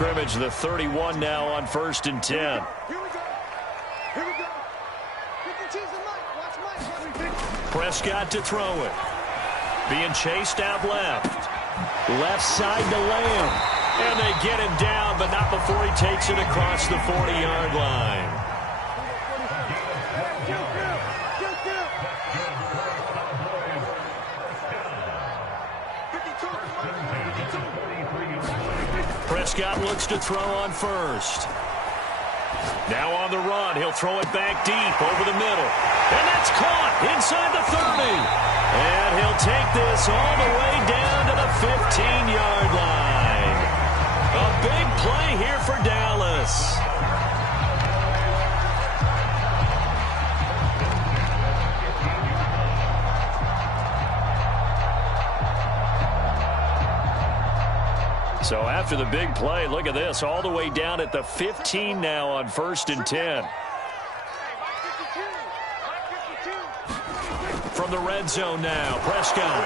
scrimmage, the 31 now on 1st and 10. Here we go. Here we go. You can choose the mic. Watch Mike. Prescott to throw it. Being chased out left. Left side to Lamb. And they get him down, but not before he takes it across the 40-yard line. Prescott looks to throw on first. Now on the run, he'll throw it back deep over the middle. And that's caught inside the 30. And he'll take this all the way down to the 15-yard line. A big play here for Dallas. So after the big play, look at this, all the way down at the 15 now on 1st and 10. From the red zone now, Prescott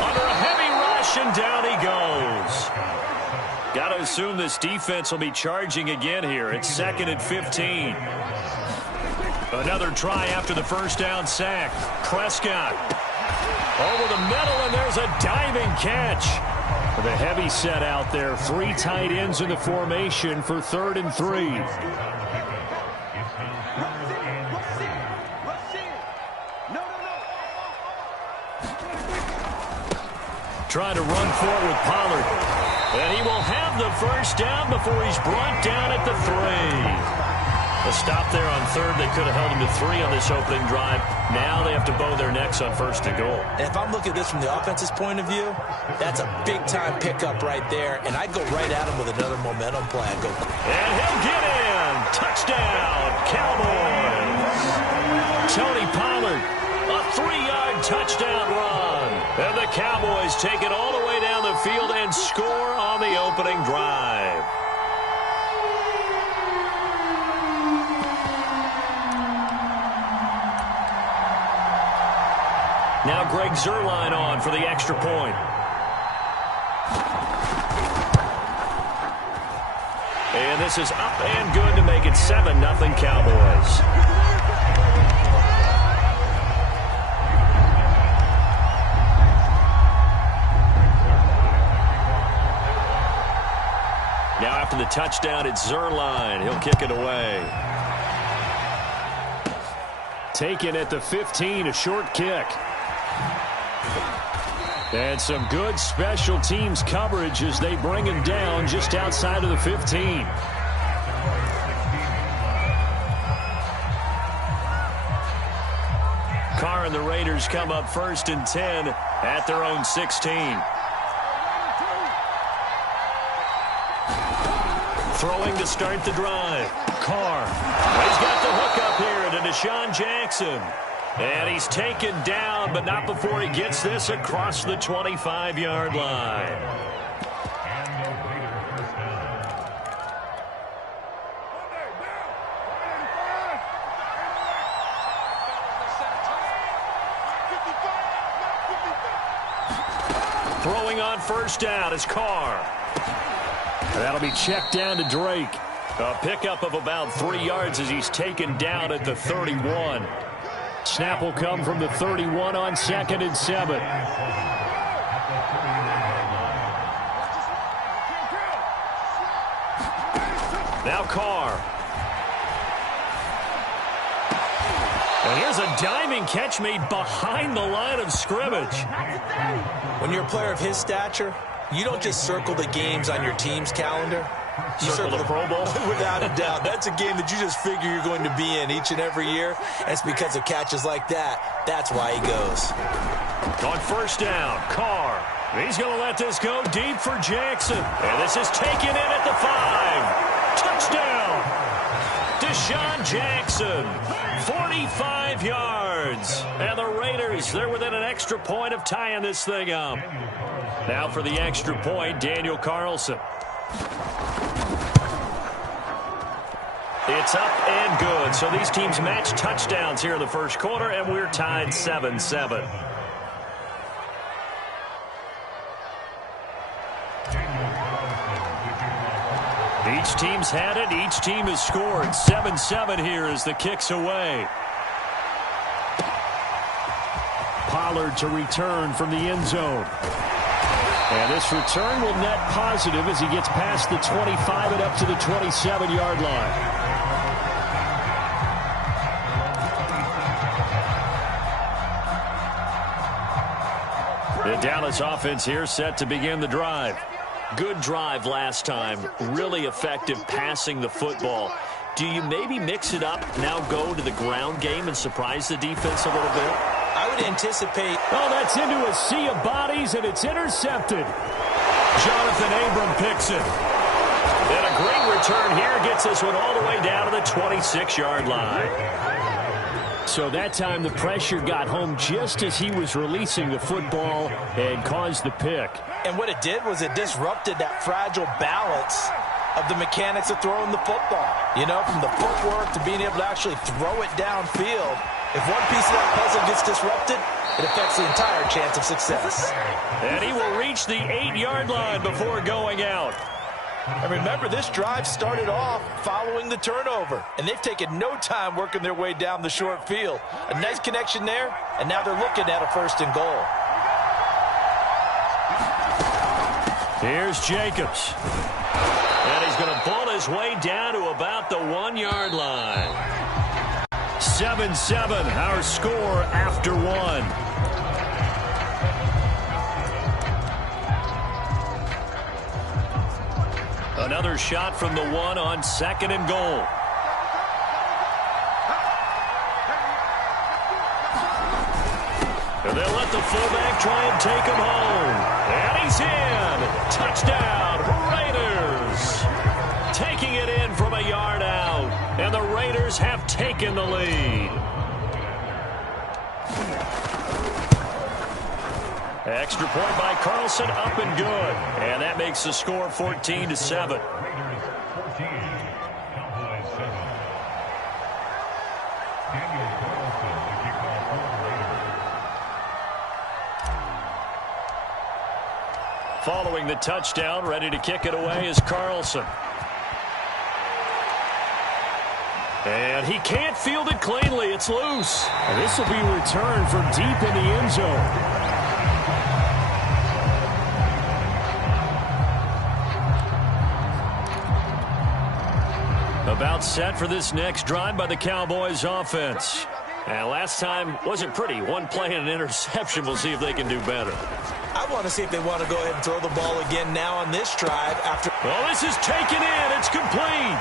under a heavy rush, and down he goes. Got to assume this defense will be charging again here. It's 2nd and 15. Another try after the first down sack. Prescott over the middle, and there's a diving catch. The heavy set out there. 3 tight ends in the formation for 3rd and 3. Trying to run for it with Pollard. And he will have the first down before he's brought down at the 3. A stop there on 3rd. They could have held him to 3 on this opening drive. Now they have to bow their necks on 1st and goal. And if I'm looking at this from the offense's point of view, that's a big-time pickup right there. And I'd go right at him with another momentum play. I'd go. And he'll get in. Touchdown, Cowboys. Tony Pollard, a 3-yard touchdown run. And the Cowboys take it all the way down the field and score on the opening drive. Now Greg Zuerlein on for the extra point. And this is up and good to make it 7-0 Cowboys. Now after the touchdown, it's Zuerlein. He'll kick it away. Taken at the 15, a short kick. And some good special teams coverage as they bring him down just outside of the 15. Carr and the Raiders come up 1st and 10 at their own 16. Throwing to start the drive. Carr. He's got the hook up here to Deshaun Jackson. And he's taken down, but not before he gets this across the 25-yard line. Throwing on 1st down is Carr. That'll be checked down to Drake. A pickup of about 3 yards as he's taken down at the 31. Snap will come from the 31 on 2nd and 7. Now Carr. And here's a diving catch made behind the line of scrimmage. When you're a player of his stature, you don't just circle the games on your team's calendar. You circle the Pro Bowl? Without a doubt. That's a game that you just figure you're going to be in each and every year. It's because of catches like that. That's why he goes. On 1st down, Carr. He's going to let this go deep for Jackson. And this is taken in at the 5. Touchdown! Deshaun Jackson, 45 yards. And the Raiders, they're within an extra point of tying this thing up. Now for the extra point, Daniel Carlson. It's up and good. So these teams match touchdowns here in the first quarter, and we're tied 7-7. Each team's had it. Each team has scored. 7-7 here as the kick's away. Pollard to return from the end zone. And this return will net positive as he gets past the 25 and up to the 27-yard line. The Dallas offense here set to begin the drive. Good drive last time. Really effective passing the football. Do you maybe mix it up, now go to the ground game and surprise the defense a little bit? I would anticipate. Oh, that's into a sea of bodies, and it's intercepted. Jonathan Abram picks it. And a great return here gets this one all the way down to the 26-yard line. So that time the pressure got home just as he was releasing the football and caused the pick. And what it did was it disrupted that fragile balance of the mechanics of throwing the football. You know, from the footwork to being able to actually throw it downfield. If one piece of that puzzle gets disrupted, it affects the entire chance of success. And he will reach the 8-yard line before going out. And remember, this drive started off following the turnover, and they've taken no time working their way down the short field. A nice connection there, and now they're looking at a 1st and goal. Here's Jacobs. And he's going to pull his way down to about the 1-yard line. 7-7, our score after 1. Another shot from the 1 on 2nd and goal. And they'll let the fullback try and take him home. And he's in. Touchdown, Raiders. Taking it in from a yard out. And the Raiders have taken the lead. Extra point by Carlson, up and good. And that makes the score 14-7. Following the touchdown, ready to kick it away is Carlson. And he can't field it cleanly. It's loose. And this will be returned from deep in the end zone. About set for this next drive by the Cowboys offense. And last time wasn't pretty. One play and an interception. We'll see if they can do better. I want to see if they want to go ahead and throw the ball again now on this drive after. Well, this is taken in. It's complete.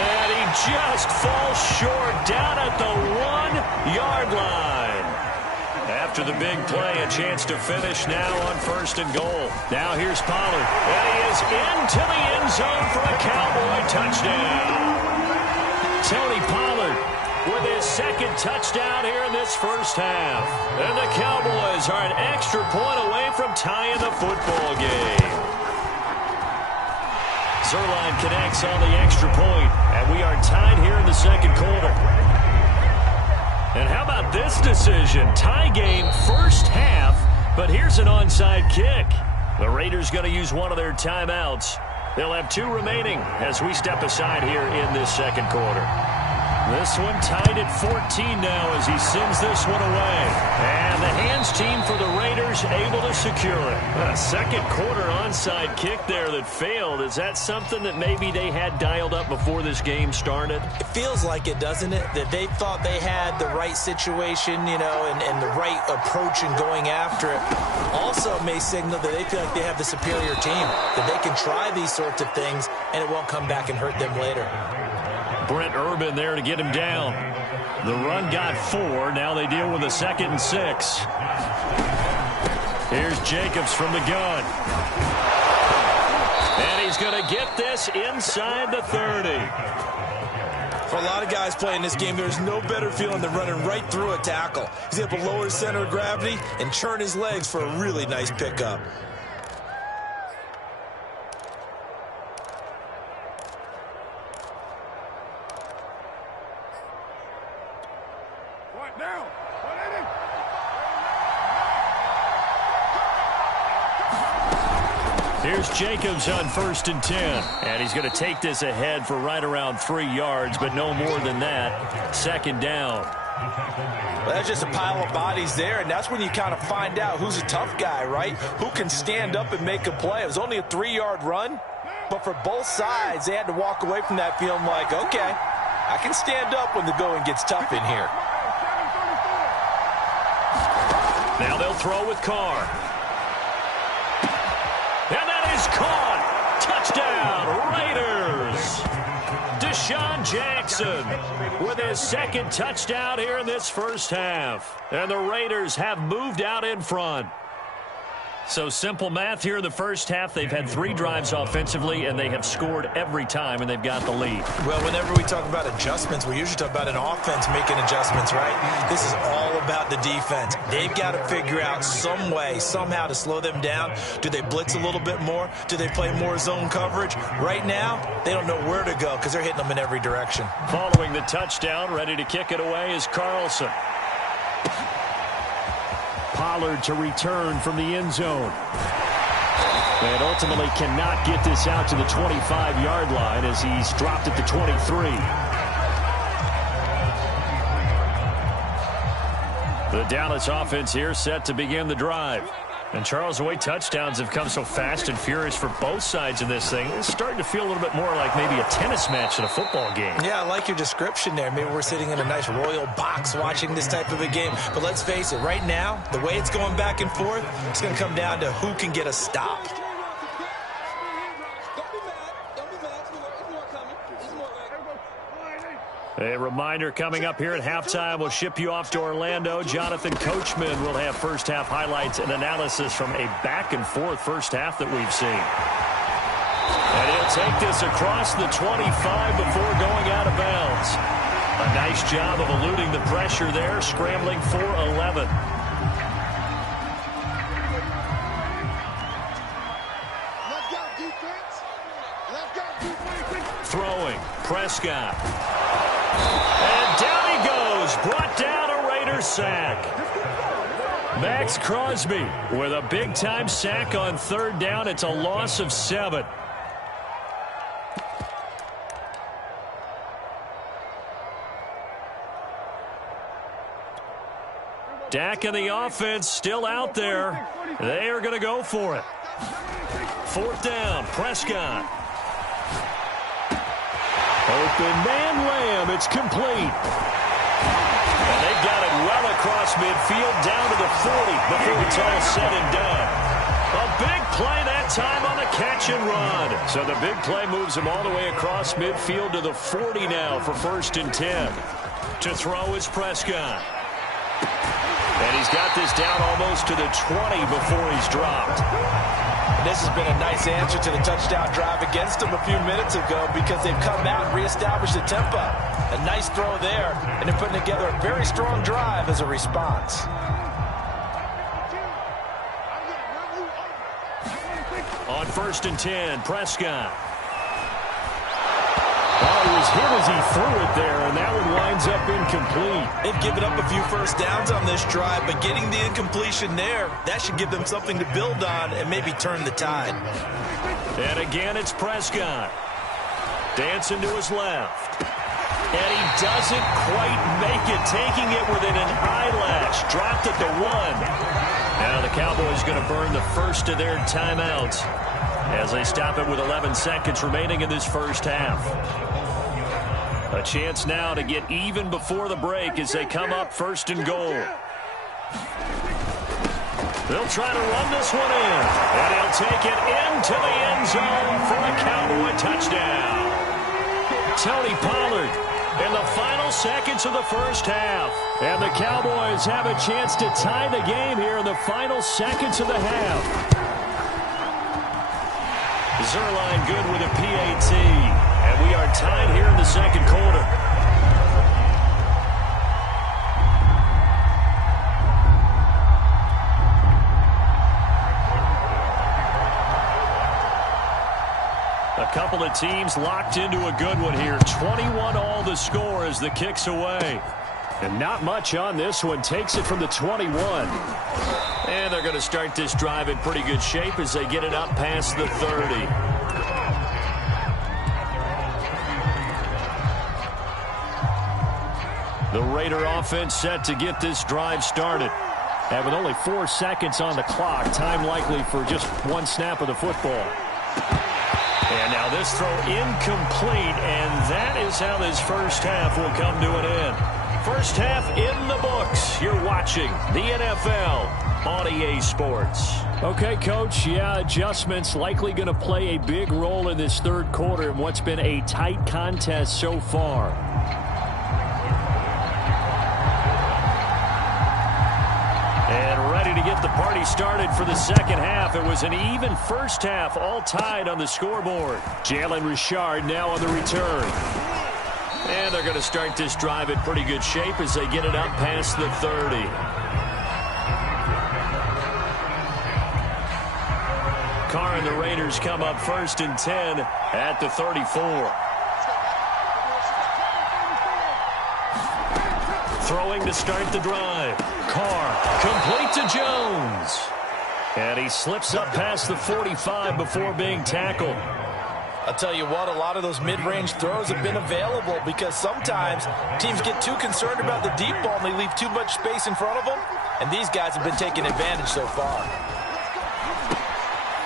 And he just falls short down at the 1-yard line. After the big play, a chance to finish now on 1st and goal. Now here's Pollard. And he is into the end zone for a Cowboy touchdown. Tony Pollard with his 2nd touchdown here in this first half. And the Cowboys are an extra point away from tying the football game. Zuerlein connects on the extra point, and we are tied here in the 2nd quarter. And how about this decision? Tie game first half, but here's an onside kick. The Raiders going to use one of their timeouts. They'll have 2 remaining as we step aside here in this 2nd quarter. This one tied at 14 now as he sends this one away. And the hands team for the Raiders able to secure it. A 2nd quarter onside kick there that failed. Is that something that maybe they had dialed up before this game started? It feels like it, doesn't it? That they thought they had the right situation, you know, and the right approach in going after it. Also may signal that they feel like they have the superior team, that they can try these sorts of things and it won't come back and hurt them later. Brent Urban there to get him down. The run got 4. Now they deal with a 2nd and 6. Here's Jacobs from the gun. And he's going to get this inside the 30. For a lot of guys playing this game, there's no better feeling than running right through a tackle. He's able to lower his center of gravity and churn his legs for a really nice pickup. Here's Jacobs on 1st and 10. And he's going to take this ahead for right around 3 yards, but no more than that. 2nd down. Well, that's just a pile of bodies there, and that's when you kind of find out who's a tough guy, right? Who can stand up and make a play. It was only a 3-yard run, but for both sides, they had to walk away from that feeling like, okay, I can stand up when the going gets tough in here. Now they'll throw with Carr. And that is caught. Touchdown, Raiders. Deshaun Jackson with his 2nd touchdown here in this first half. And the Raiders have moved out in front. So simple math here in the first half. They've had 3 drives offensively, and they have scored every time, and they've got the lead. Well, whenever we talk about adjustments, we usually talk about an offense making adjustments, right? This is all about the defense. They've got to figure out some way, somehow to slow them down. Do they blitz a little bit more? Do they play more zone coverage? Right now, they don't know where to go because they're hitting them in every direction. Following the touchdown, ready to kick it away is Carlson. Pollard to return from the end zone. And ultimately cannot get this out to the 25-yard line as he's dropped at the 23. The Dallas offense here set to begin the drive. And Charles, the way touchdowns have come so fast and furious for both sides of this thing, it's starting to feel a little bit more like maybe a tennis match in a football game. Yeah, I like your description there. Maybe we're sitting in a nice royal box watching this type of a game. But let's face it, right now, the way it's going back and forth, it's going to come down to who can get a stop. A reminder coming up here at halftime, we'll ship you off to Orlando. Jonathan Coachman will have first half highlights and analysis from a back-and-forth first half that we've seen. And he'll take this across the 25 before going out of bounds. A nice job of eluding the pressure there, scrambling for 11. Let's go, defense. Let's go, defense. Throwing, Prescott. And down he goes, brought down a Raiders sack. Max Crosby with a big-time sack on 3rd down. It's a loss of 7. Dak and the offense still out there. They are going to go for it. 4th down, Prescott. Open man Lamb, it's complete. And they've got it well across midfield down to the 40 before it's all said and done. A big play that time on the catch and run. So the big play moves him all the way across midfield to the 40 now for 1st and 10. To throw is Prescott. And he's got this down almost to the 20 before he's dropped. This has been a nice answer to the touchdown drive against them a few minutes ago because they've come out and reestablished the tempo. A nice throw there, and they're putting together a very strong drive as a response. On 1st and 10, Prescott. Oh, he was hit as he threw it there, and that one winds up incomplete. They've given up a few first downs on this drive, but getting the incompletion there, that should give them something to build on and maybe turn the tide. And again, it's Prescott. Dancing to his left. And he doesn't quite make it, taking it within an eyelash. Dropped at the 1. Now the Cowboys going to burn the first of their timeouts as they stop it with 11 seconds remaining in this first half. A chance now to get even before the break as they come up 1st and goal. They'll try to run this one in, and he'll take it into the end zone for a Cowboy touchdown. Tony Pollard in the final seconds of the first half. And the Cowboys have a chance to tie the game here in the final seconds of the half. Zuerlein good with a PAT. And we are tied here in the 2nd quarter. A couple of teams locked into a good one here. 21 all the score as the kick's away. And not much on this one. Takes it from the 21. And they're going to start this drive in pretty good shape as they get it up past the 30. The Raider offense set to get this drive started. And with only 4 seconds on the clock, time likely for just one snap of the football. And now this throw incomplete, and that is how this first half will come to an end. First half in the books. You're watching the NFL on EA Sports. Okay, Coach, yeah, adjustments likely going to play a big role in this third quarter in what's been a tight contest so far. And ready to get the party started for the second half. It was an even first half, all tied on the scoreboard. Jalen Richard now on the return. And they're going to start this drive in pretty good shape as they get it up past the 30. Carr and the Raiders come up first and 10 at the 34. Throwing to start the drive. Carr complete to Jones. And he slips up past the 45 before being tackled. I'll tell you what, a lot of those mid-range throws have been available because sometimes teams get too concerned about the deep ball and they leave too much space in front of them. And these guys have been taking advantage so far.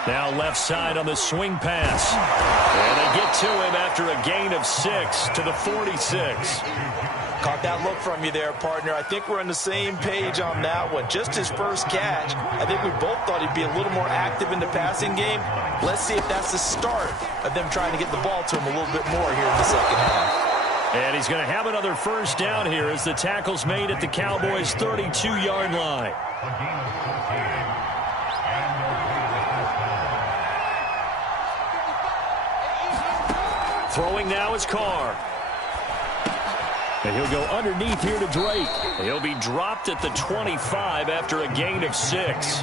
Now left side on the swing pass. And they get to him after a gain of 6 to the 46. Caught that look from you there, partner. I think we're on the same page on that one. Just his first catch. I think we both thought he'd be a little more active in the passing game. Let's see if that's the start of them trying to get the ball to him a little bit more here in the second half. And he's going to have another first down here as the tackle's made at the Cowboys' 32-yard line. Throwing now is Carr. And he'll go underneath here to Drake. He'll be dropped at the 25 after a gain of 6.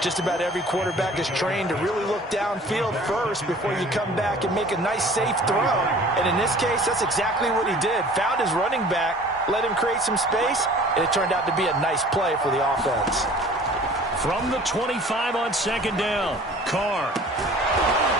Just about every quarterback is trained to really look downfield first before you come back and make a nice, safe throw. And in this case, that's exactly what he did. Found his running back, let him create some space, and it turned out to be a nice play for the offense. From the 25 on second down, Carr.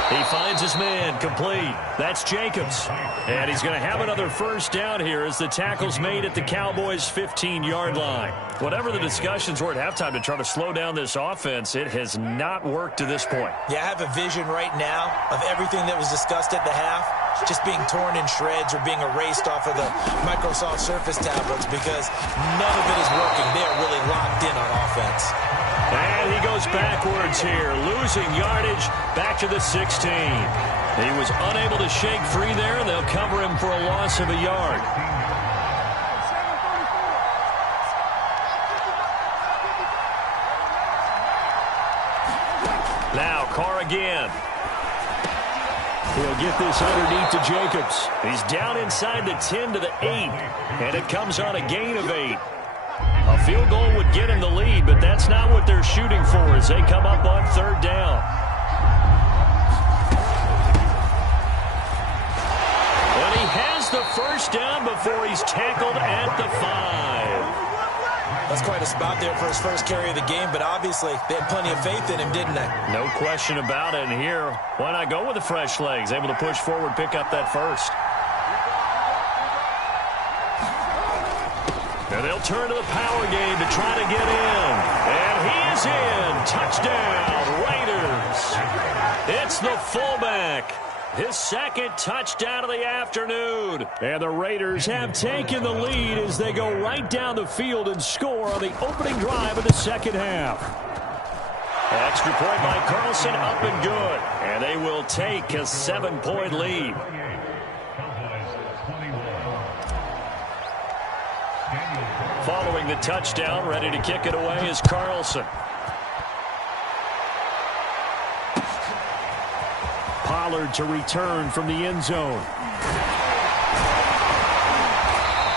He finds his man, complete. That's Jacobs. And he's going to have another first down here as the tackle's made at the Cowboys' 15-yard line. Whatever the discussions were at halftime to try to slow down this offense, it has not worked to this point. Yeah, I have a vision right now of everything that was discussed at the half just being torn in shreds or being erased off of the Microsoft Surface tablets because none of it is working. They are really locked in on offense. And he goes backwards here, losing yardage back to the 16. He was unable to shake free there, and they'll cover him for a loss of a yard. Now Carr again. He'll get this underneath to Jacobs. He's down inside the 10 to the 8, and it comes on a gain of 8. A field goal would get him the lead, but that's not what they're shooting for as they come up on third down. And he has the first down before he's tackled at the 5. That's quite a spot there for his first carry of the game, but obviously they had plenty of faith in him, didn't they? No question about it. And here, why not go with the fresh legs? Able to push forward, pick up that first. And they'll turn to the power game to try to get in. And he is in. Touchdown, Raiders. It's the fullback. His second touchdown of the afternoon. And the Raiders have taken the lead as they go right down the field and score on the opening drive of the second half. Extra point by Carlson, up and good. And they will take a 7-point lead. Following the touchdown, ready to kick it away is Carlson. Pollard to return from the end zone.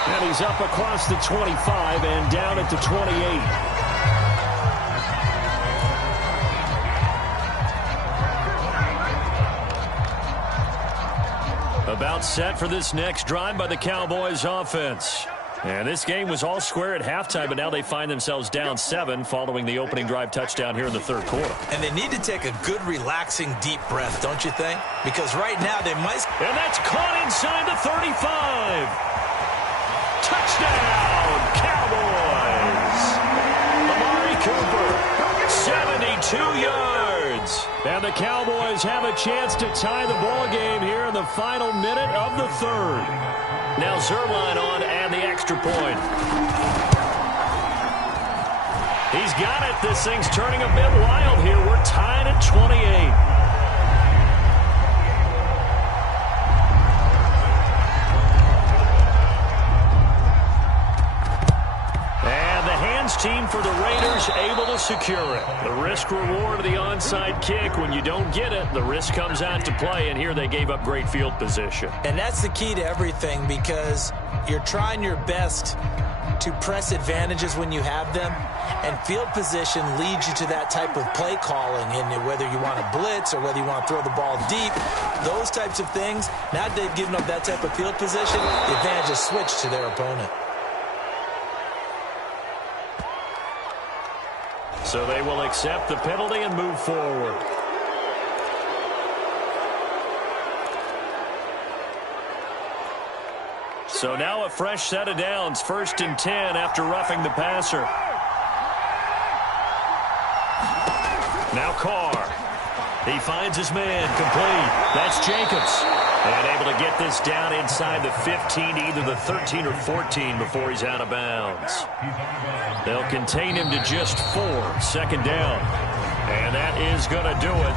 And he's up across the 25 and down at the 28. About set for this next drive by the Cowboys offense. And this game was all square at halftime, but now they find themselves down 7 following the opening drive touchdown here in the third quarter. And they need to take a good, relaxing, deep breath, don't you think? Because right now they might... And that's caught inside the 35. Touchdown, Cowboys. Amari Cooper, 72 yards. And the Cowboys have a chance to tie the ball game here in the final minute of the third. Now Zuerlein on and the extra point. He's got it. This thing's turning a bit wild here. We're tied at 28. Team for the Raiders able to secure it. The risk reward of the onside kick. When you don't get it, the risk comes out to play, and here they gave up great field position. And that's the key to everything, because you're trying your best to press advantages when you have them, and field position leads you to that type of play calling, and whether you want to blitz or whether you want to throw the ball deep, those types of things. Now that they've given up that type of field position, the advantage is switched to their opponent. So they will accept the penalty and move forward. So now a fresh set of downs, 1st and 10 after roughing the passer. Now Carr. He finds his man, complete. That's Jacobs. And able to get this down inside the 15, either the 13 or 14 before he's out of bounds. They'll contain him to just 4, 2nd down. And that is going to do it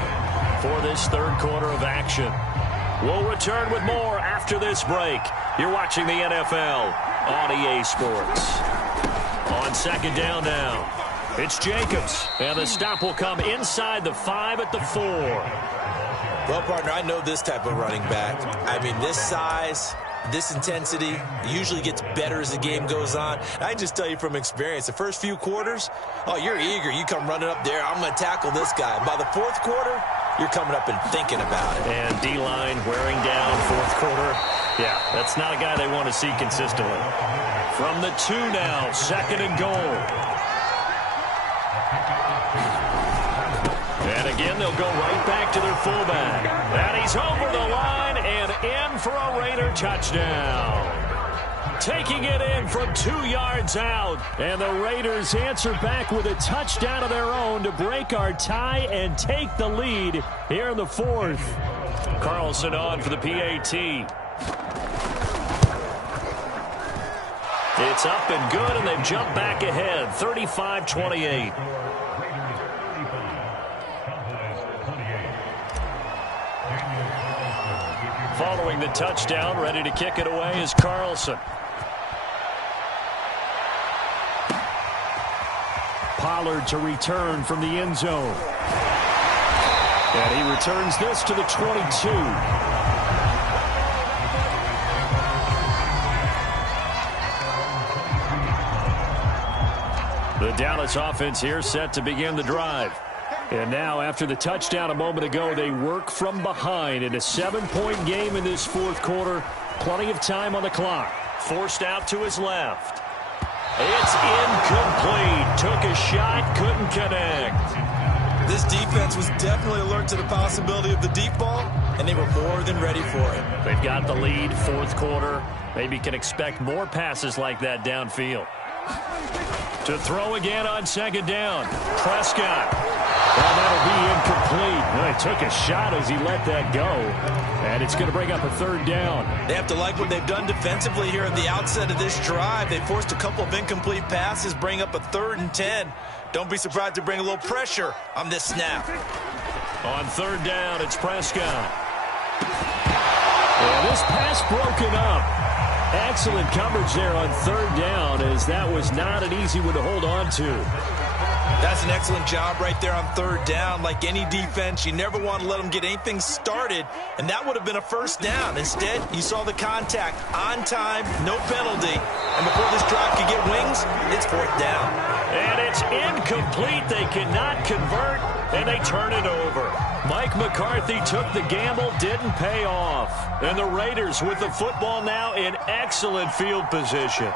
for this third quarter of action. We'll return with more after this break. You're watching the NFL on EA Sports. On 2nd down now, it's Jacobs. And the stop will come inside the 5 at the 4. Well, partner, I know this type of running back. I mean, this size, this intensity usually gets better as the game goes on. And I just tell you from experience, the first few quarters, oh, you're eager. You come running up there, I'm going to tackle this guy. By the 4th quarter, you're coming up and thinking about it. And D-line wearing down 4th quarter. Yeah, that's not a guy they want to see consistently. From the 2 now, 2nd and goal. And again, they'll go right back to their fullback. And he's over the line and in for a Raider touchdown. Taking it in from 2 yards out. And the Raiders answer back with a touchdown of their own to break our tie and take the lead here in the 4th. Carlson on for the PAT. It's up and good, and they've jumped back ahead, 35-28. Following the touchdown, ready to kick it away is Carlson. Pollard to return from the end zone. And he returns this to the 22. The Dallas offense here set to begin the drive. And now, after the touchdown a moment ago, they work from behind in a 7-point game in this 4th quarter. Plenty of time on the clock. Forced out to his left. It's incomplete. Took a shot, couldn't connect. This defense was definitely alert to the possibility of the deep ball, and they were more than ready for it. They've got the lead, 4th quarter. Maybe can expect more passes like that downfield. To throw again on 2nd down. Prescott. Well, that'll be incomplete. Well, he took a shot as he let that go. And it's going to bring up a 3rd down. They have to like what they've done defensively here at the outset of this drive. They forced a couple of incomplete passes, bring up a 3rd and 10. Don't be surprised to bring a little pressure on this snap. On 3rd down, it's Prescott. And this pass broken up. Excellent coverage there on 3rd down, as that was not an easy one to hold on to. That's an excellent job right there on 3rd down. Like any defense, you never want to let them get anything started, and that would have been a 1st down. Instead, you saw the contact on time, no penalty, and before this drive could get wings, it's 4th down. And it's incomplete. They cannot convert, and they turn it over. Mike McCarthy took the gamble, didn't pay off. And the Raiders with the football now in excellent field position.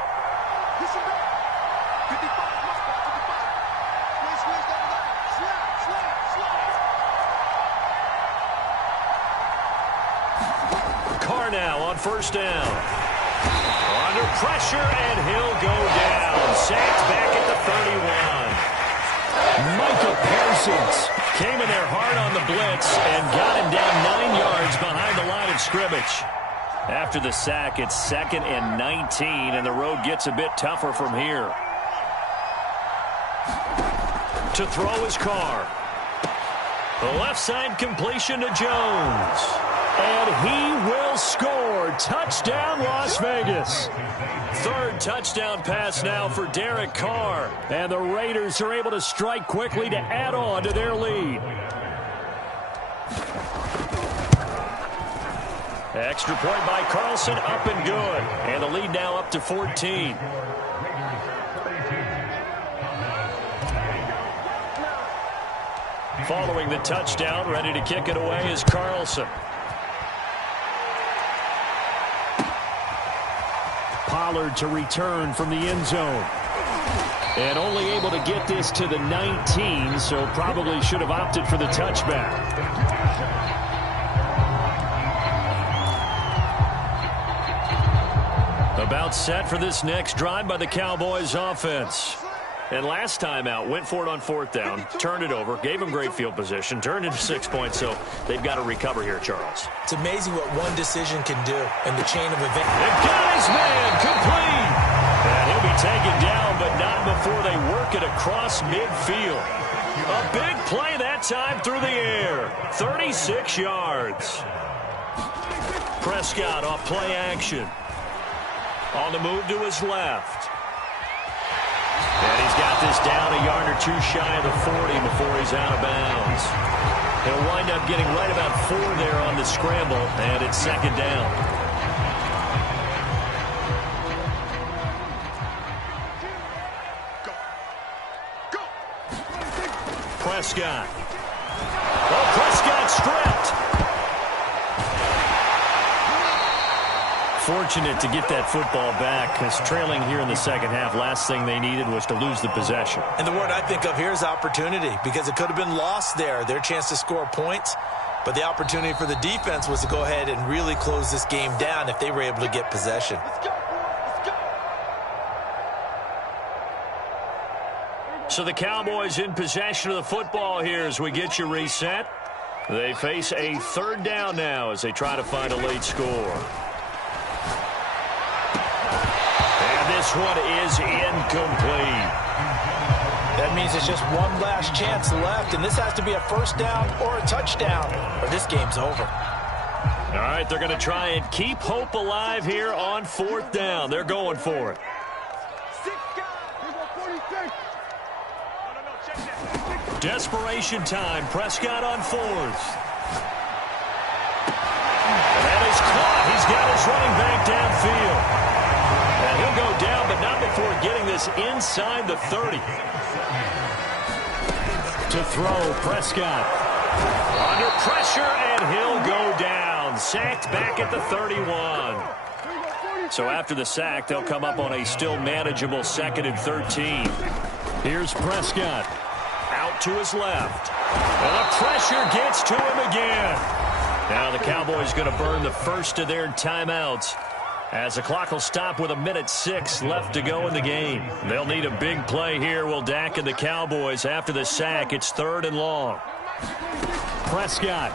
Carr now on first down. Under pressure, and he'll go down. Sacked back at the 31. Micah Parsons came in there hard on the blitz and got him down 9 yards behind the line of scrimmage. After the sack, it's 2nd and 19, and the road gets a bit tougher from here. To throw is Carr. The left side completion to Jones. And he will score. Touchdown, Las Vegas. 3rd touchdown pass now for Derek Carr. And the Raiders are able to strike quickly to add on to their lead. Extra point by Carlson, up and good. And the lead now up to 14. Following the touchdown, ready to kick it away is Carlson. Pollard to return from the end zone. And only able to get this to the 19, so probably should have opted for the touchback. About set for this next drive by the Cowboys offense. And last time out, went for it on 4th down, turned it over, gave them great field position, turned into 6 points, so they've got to recover here, Charles. It's amazing what one decision can do in the chain of events. And got his man, complete! And he'll be taken down, but not before they work it across midfield. A big play that time through the air. 36 yards. Prescott off play action. On the move to his left. And he's got this down a yard or 2 shy of the 40 before he's out of bounds. He'll wind up getting right about 4 there on the scramble, and it's 2nd down. Go. Prescott. Oh, Prescott stripped. Fortunate to get that football back, because trailing here in the second half, last thing they needed was to lose the possession. And the word I think of here is opportunity, because it could have been lost there, their chance to score points. But the opportunity for the defense was to go ahead and really close this game down if they were able to get possession. Let's go. So the Cowboys in possession of the football here as we get you reset. They face a 3rd down now as they try to find a late score. This one is incomplete. That means it's just one last chance left, and this has to be a 1st down or a touchdown, or this game's over. All right, they're going to try and keep hope alive here on 4th down. They're going for it. 6 guys. Desperation time. Prescott on 4th. That is caught. He's got his running back downfield. And he'll go down, but not before getting this inside the 30. To throw, Prescott. Under pressure, and he'll go down. Sacked back at the 31. So after the sack, they'll come up on a still manageable 2nd and 13. Here's Prescott. Out to his left. And the pressure gets to him again. Now the Cowboys going to burn the first of their timeouts, as the clock will stop with 1:06 left to go in the game. They'll need a big play here, will Dak and the Cowboys. After the sack, it's 3rd and long. Prescott.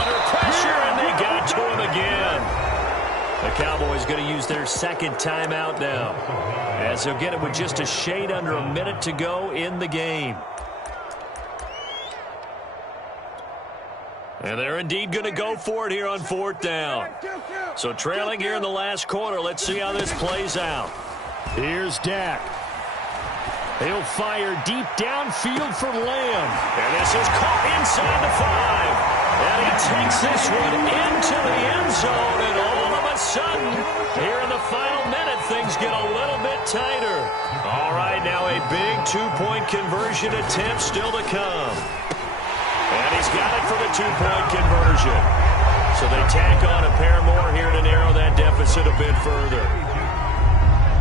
Under pressure, and they got to him again. The Cowboys going to use their 2nd timeout now, as they'll get it with just a shade under a minute to go in the game. And they're indeed going to go for it here on 4th down. So trailing here in the last quarter, let's see how this plays out. Here's Dak. He'll fire deep downfield for Lamb. And this is caught inside the 5. And he takes this one into the end zone. And all of a sudden, here in the final minute, things get a little bit tighter. All right, now a big 2-point conversion attempt still to come. And he's got it for the 2-point conversion. So they tack on a pair more here to narrow that deficit a bit further.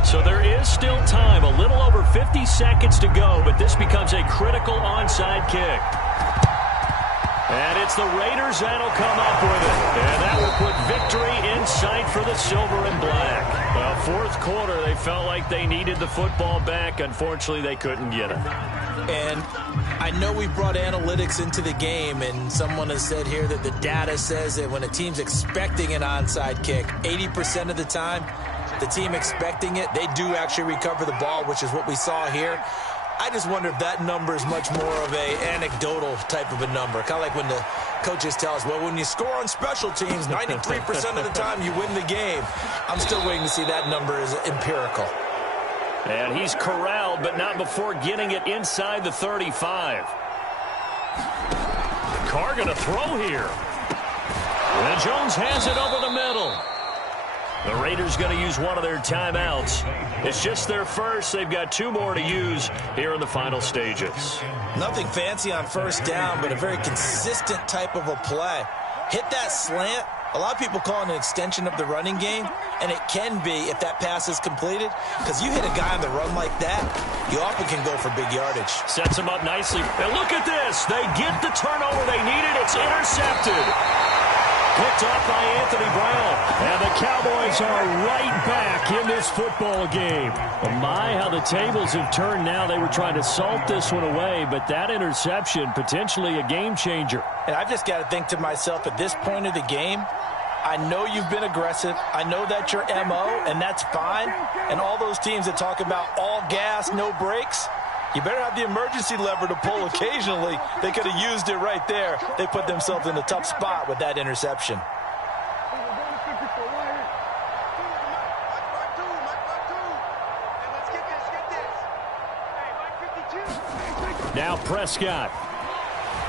So there is still time, a little over 50 seconds to go, but this becomes a critical onside kick. And it's the Raiders that'll come up with it. And that will put victory in sight for the silver and black. Well, fourth quarter, they felt like they needed the football back. Unfortunately, they couldn't get it. And I know we brought analytics into the game, and someone has said here that the data says that when a team's expecting an onside kick, 80% of the time, the team expecting it, they do actually recover the ball, which is what we saw here. I just wonder if that number is much more of a anecdotal type of a number. Kind of like when the coaches tell us, well, when you score on special teams, 93% of the time you win the game. I'm still waiting to see that number is empirical. And he's corralled, but not before getting it inside the 35. Carr going to throw here. And Jones has it over the middle. The Raiders going to use one of their timeouts. It's just their first. They've got 2 more to use here in the final stages. Nothing fancy on first down, but a very consistent type of a play. Hit that slant. A lot of people call it an extension of the running game, and it can be if that pass is completed, because you hit a guy on the run like that, you often can go for big yardage. Sets him up nicely. And look at this. They get the turnover they needed. It's intercepted. Picked up by Anthony Brown. And the Cowboys are right back in this football game. Well, my, how the tables have turned now. They were trying to salt this one away, but that interception, potentially a game changer. And I've just got to think to myself, at this point of the game, I know you've been aggressive. I know that's your MO, and that's fine. And all those teams that talk about all gas, no brakes, you better have the emergency lever to pull occasionally. They could have used it right there. They put themselves in a tough spot with that interception. Now Prescott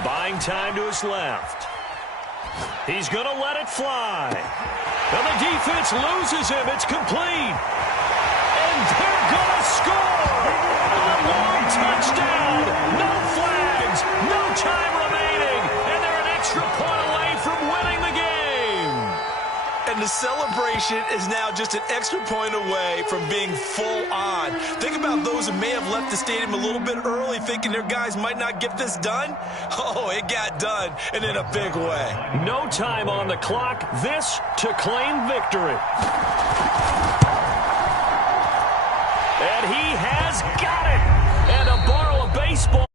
buying time to his left. He's going to let it fly. And the defense loses him. It's complete. And they're going to score. A long touchdown. No flags. No time remaining. And they're an extra point away from winning the game. And the celebration is now just an extra point away from being full on. Think about those who may have left the stadium a little bit early thinking their guys might not get this done. Oh, it got done, and in a big way. No time on the clock. This to claim victory. And he has got it. And to borrow a baseball.